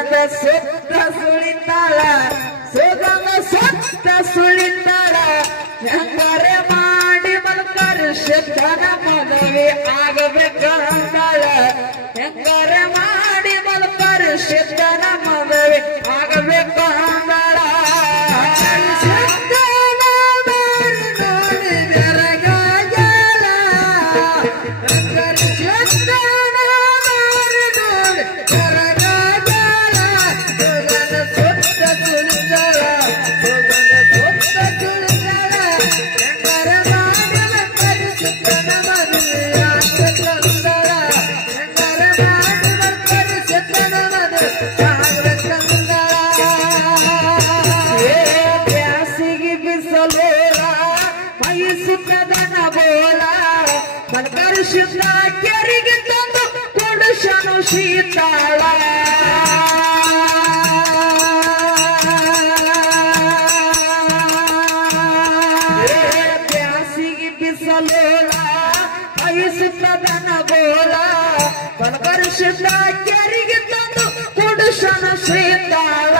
ಸುಗಂಧ ಸುತ್ತ ಸುಳಿತಾಳ ಸುಗಂಧ ಸುತ್ತ ಸುಳಿತಾಳ ಹೆಂಗಾರೆ ಮಾಡಿ ಮಲ್ಕರು ಸಿದ್ಧನ ಮದುವೆ ಆಗಬೇಕಂತಾಳ ಹೆಂಗಾರೆ ಮಾಡಿ ಮಲ್ಕರು ಸಿದ್ಧನ ಮದುವೆ ಆಗಬೇಕಂತಾಳ ಶುದ್ಧ ಕೆರಿಗೆ ತಂದು ಕೊಡುಶನು ಶೀತಾಳ ಬ್ಯಾಸಿಗೆ ಬಿಸಲೋಳ ಐಸುತ್ತದನ ಗೋಳ ಬಲಕರ ಶುದ್ಧ ಕೆರಿಗೆ ತಂದು ಕೊಡುಶನು ಶೀತಾಳ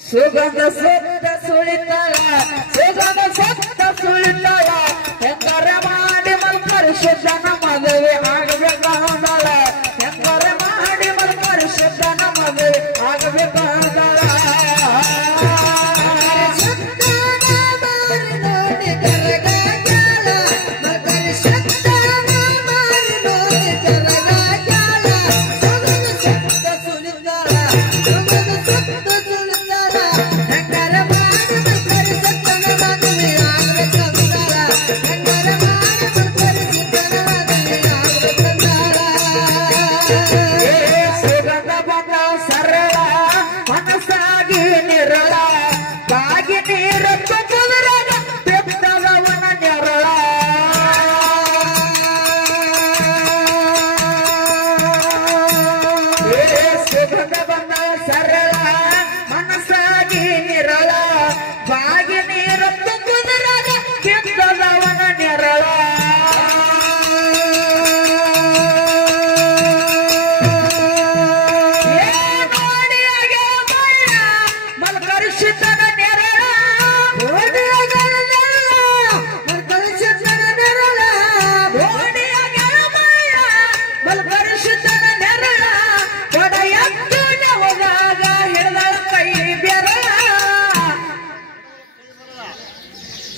ಸುಗಂಧ ಸತ್ತ ಸುಳಿತಾಳ ಸುಗಂಧ ಸತ್ತ ಸುಳಿತಾಳ ಹೆಂಗಾರೆ ಮಾಡಿ ಮಲ್ಕರು ಸಿದ್ಧನ ಮದುವೆ ಆಗಬೇಕಂದಾಳ ಹೆಂಗಾರೆ ಮಾಡಿ ಮಲ್ಕರು ಸಿದ್ಧನ ಮದುವೆ ಆಗಬೇಕಂದಾಳ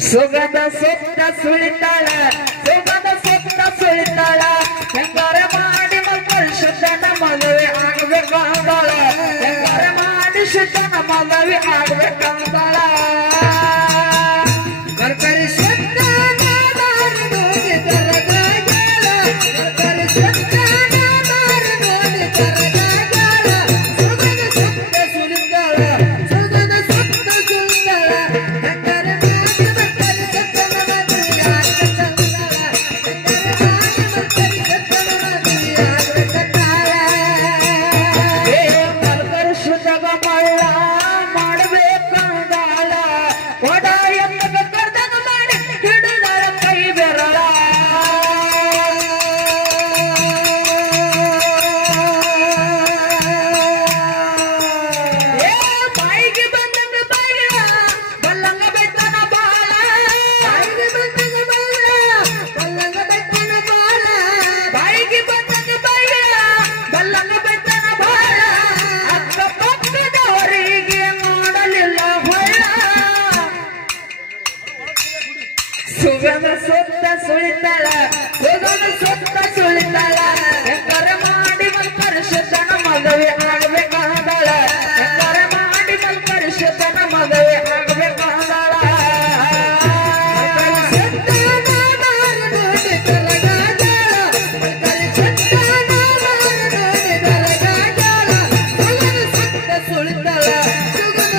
ಸುಗಂಧ ಸುತ್ತ ಸುಳಿತಾಳ ಸುಗಂಧ ಸುತ್ತ ಸುಳಿತಾಳ ಹೆಂಗಾರೆ ಮಾಡಿ ಮಲ್ಕರು ಸಿದ್ಧನ ಮದುವೆ ಆಗಬೇಕಂದಾಳ ಹೆಂಗಾರೆ ಮಾಡಿ ಸಿದ್ಧನ ಮದುವೆ ಆಗಬೇಕಂದಾಳ ಮಲ್ಕರು ಸಿದ್ಧನ ದಾರಿ ನೋಡಿ ಕರಗಾಲ ಮಲ್ಕರು ಸಿದ್ಧನ ದಾರಿ ನೋಡಿ ಕರಗಾಲ ಸುಗಂಧ ಸುತ್ತ ಸುಳಿತಾಳ ಸುಗಂಧ ಸುತ್ತ ಸುಳಿತಾಳ ಹೆಂಗಾರೆ ಸುಗಂಧ ಸುತ್ತ ಸುಳಿತಾಳ ಸುಗಂಧ ಸುತ್ತ ಸುಳಿತಾಳ ಹೆಂಗಾರೆ ಮಾಡಿ ಮಲ್ಕರು ಸಿದ್ಧನ ಮದುವೆ ಆಗಬೇಕಂದಾಳ ಹೆಂಗಾರೆ ಮಾಡಿ ಮಲ್ಕರು ಸಿದ್ಧನ ಮದುವೆ ಆಗಬೇಕಂದಾಳ ಸುಳಿತಾಳ ಸುಗಂಧ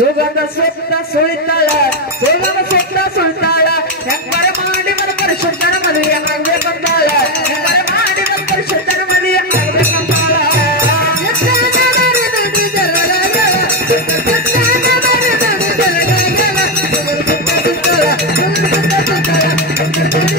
ಸುಗಂಧ ಸುತ್ತ ಸುಳಿತಾಳ ಸುಗಂಧ ಸುತ್ತ ಸುಳಿತಾಳ ಹೆಂಗಾರ ಮಾಡಿ ಮನ ಪರಿಶುದ್ಧನ ಮದುವೆ ಆಗ್ಬೇಕಂತಾಳ ಹೆಂಗಾರ ಮಾಡಿ ಮನ ಪರಿಶುದ್ಧನ ಮದುವೆ ಆಗ್ಬೇಕಂತಾಳ Thank you.